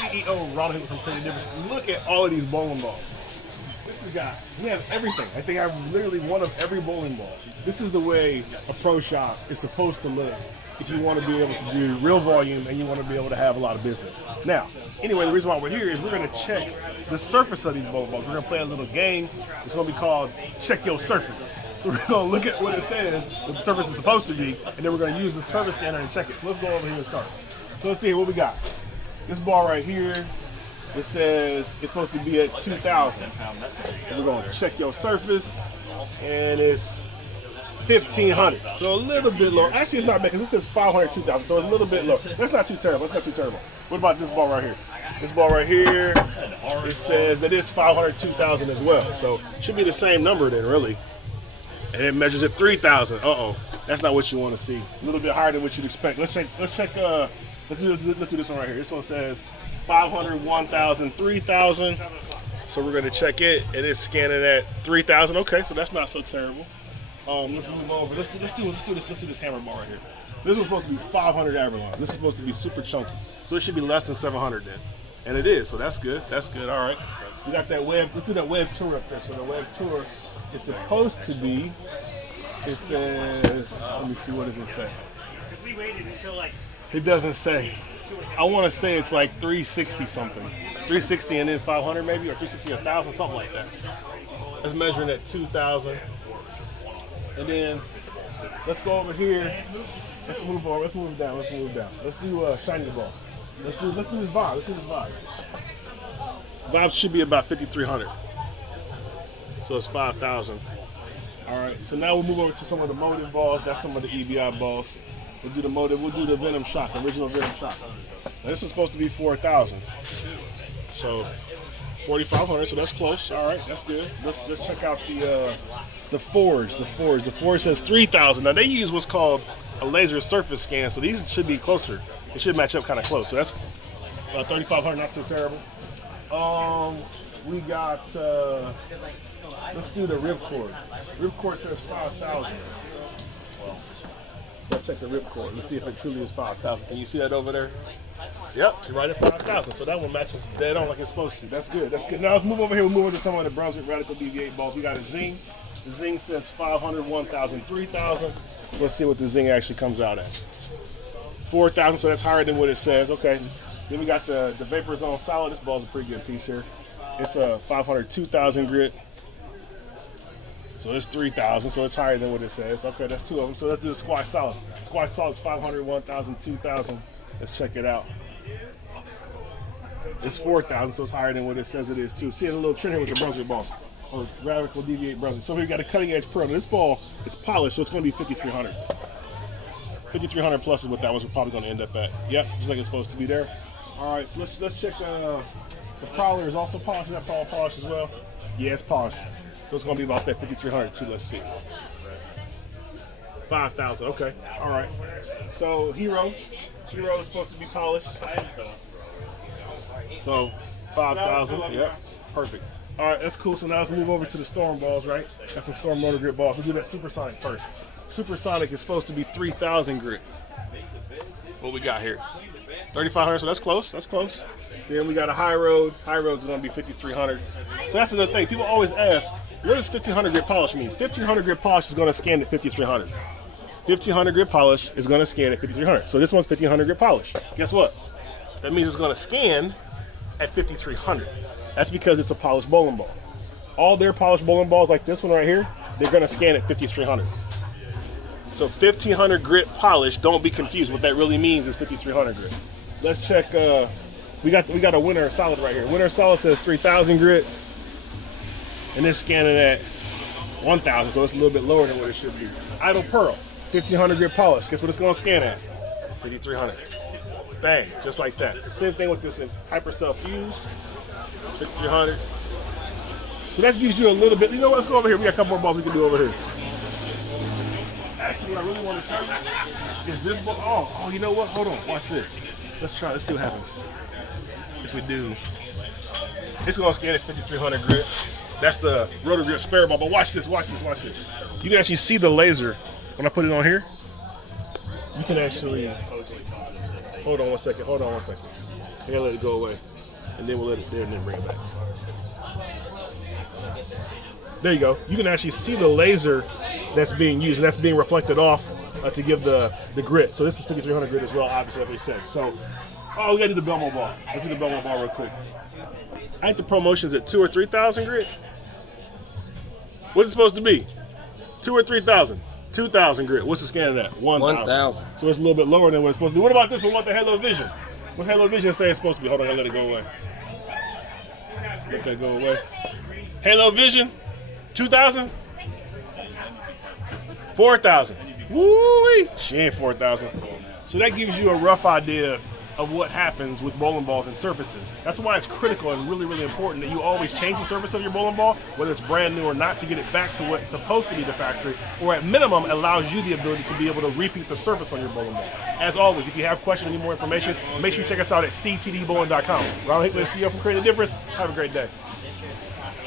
CEO Ronald Hill from Creative Difference. Look at all of these bowling balls. This has got, he has everything. I think I have literally one of every bowling ball. This is the way a pro shop is supposed to look if you want to be able to do real volume and you want to be able to have a lot of business. Now, anyway, the reason why we're here is we're going to check the surface of these bowling balls. We're going to play a little game. It's going to be called Check Your Surface. So we're going to look at what it says, what the surface is supposed to be, and then we're going to use the surface scanner and check it. So let's go over here and start. So let's see what we got. This ball right here, it says it's supposed to be at 2,000. So we're going to check your surface, and it's 1,500. So a little bit low. Actually, it's not bad because it says 500, 2,000. So it's a little bit low. That's not too terrible. That's not too terrible. What about this ball right here? This ball right here, it says that it's 500, 2,000 as well. So it should be the same number then, really. And it measures at 3,000. Uh-oh. That's not what you want to see. A little bit higher than what you'd expect. Let's do this one right here. This one says 500, 1,000, 3,000. So we're gonna check it, and it's scanning at 3,000. Okay, so that's not so terrible. Let's move over. Let's do this hammer ball right here. This was supposed to be 500 Avalon. This is supposed to be super chunky. So it should be less than 700 then. And it is, so that's good. That's good, all right. We got that web, let's do that web tour up there. So the web tour is supposed to be, it says, let me see, what does it say? We waited until like, it doesn't say. I want to say it's like 360 something. 360 and then 500 maybe, or 360 and 1,000, something like that. That's measuring at 2,000. And then let's go over here. Let's move on. Let's move down. Let's move down. Let's do shiny ball. Let's do this vibe. Let's do this vibe. Vibe should be about 5,300. So it's 5,000. All right. So now we'll move over to some of the motive balls. That's some of the EBI balls. We'll do the motive. We'll do the Venom Shock, original Venom Shock. Now this is supposed to be 4,000. So 4,500. So that's close. All right. That's good. Let's check out the Forge. The Forge says 3,000. Now they use what's called a laser surface scan, so these should be closer. It should match up kind of close. So that's 3,500, not so terrible. We got, let's do the Ripcord. Ripcord says 5,000. Let's check the Ripcord. Let's see if it truly is 5,000. Can you see that over there? Yep, you're right at 5,000. So that one matches dead on like it's supposed to. That's good. That's good. Now let's move over here. We'll move over to some of the Brunswick Radical BB-8 balls. We got a Zing. The Zing says 500, 1,000, 3,000. Let's see what the Zing actually comes out at. 4,000, so that's higher than what it says. Okay. Then we got the Vapor Zone Solid. This ball's a pretty good piece here. It's a 500, 2,000 grit. So it's 3,000, so it's higher than what it says. Okay, that's two of them. So let's do the Squash Solid. Squash Solid is 500, 1,000, 2,000. Let's check it out. It's 4,000, so it's higher than what it says it is too. See, there's a little trend here with the Brunswick ball. Or Radical BB-8 Brunswick. So we got a cutting edge pearl. This ball, it's polished, so it's going to be 5,300. 5,300 plus is what that one's probably going to end up at. Yep, just like it's supposed to be there. All right, so let's check the Prowler is also polished. Is that Prowler polished as well? Yeah, it's polished. So it's going to be about that 5,300 too. Let's see. 5,000. Okay. All right. So Hero is supposed to be polished. So 5,000. Yep. Perfect. All right, that's cool. So now let's move over to the Storm balls, right? Got some Storm Motor Grit balls. Let's do that Supersonic first. Supersonic is supposed to be 3,000 grit. What we got here? 3,500, so that's close. That's close. Then we got a High Road. High Road's going to be 5,300. So that's another thing. People always ask, what does 1,500 grit polish mean? 1,500 grit polish is going to scan at 5,300. 1,500 grit polish is going to scan at 5,300. So this one's 1,500 grit polish. Guess what? That means it's going to scan at 5,300. That's because it's a polished bowling ball. All their polished bowling balls like this one right here, they're going to scan at 5,300. So 1,500 grit polish, don't be confused. What that really means is 5,300 grit. Let's check, we got a Winter Solid right here. Winter Solid says 3,000 grit, and it's scanning at 1,000, so it's a little bit lower than what it should be. Idle Pearl, 1,500 grit polish. Guess what it's going to scan at? 5,300. Bang, just like that. Same thing with this Hypercell Fuse. 5,300. So that gives you a little bit. You know what? Let's go over here. We got a couple more balls we can do over here. Actually, what I really want to tell you is this ball. Oh, you know what? Hold on. Watch this. Let's try. Let's see what happens. If we do, it's going to scan at 5,300 grit. That's the Rotor Grip spare ball. But watch this. Watch this. Watch this. You can actually see the laser when I put it on here. You can actually. Hold on one second. Hold on one second. I gotta let it go away. And then we'll let it there and then bring it back. There you go. You can actually see the laser that's being used, and that's being reflected off to give the grit. So this is 5300 grit as well, obviously, like they said. So, we gotta do the Belmont ball. Let's do the Belmont ball real quick. I think the promotion's at 2,000 or 3,000 grit. What's it supposed to be? 2,000 or 3,000? 2,000 grit. What's the scanner at? 1,000. So it's a little bit lower than what it's supposed to be. What about this one? What the Halo Vision? What's Halo Vision say it's supposed to be? Hold on, I gotta let it go away. Let that go away. Halo Vision, 2,000? 4,000. Woo-wee! She ain't 4,000. So that gives you a rough idea of what happens with bowling balls and surfaces. That's why it's critical and really, really important that you always change the surface of your bowling ball, whether it's brand new or not, to get it back to what's supposed to be the factory, or at minimum allows you the ability to be able to repeat the surface on your bowling ball. As always, if you have questions or need more information, make sure you check us out at ctdbowling.com. Ronald Hickman, CEO from Create a Difference. Have a great day.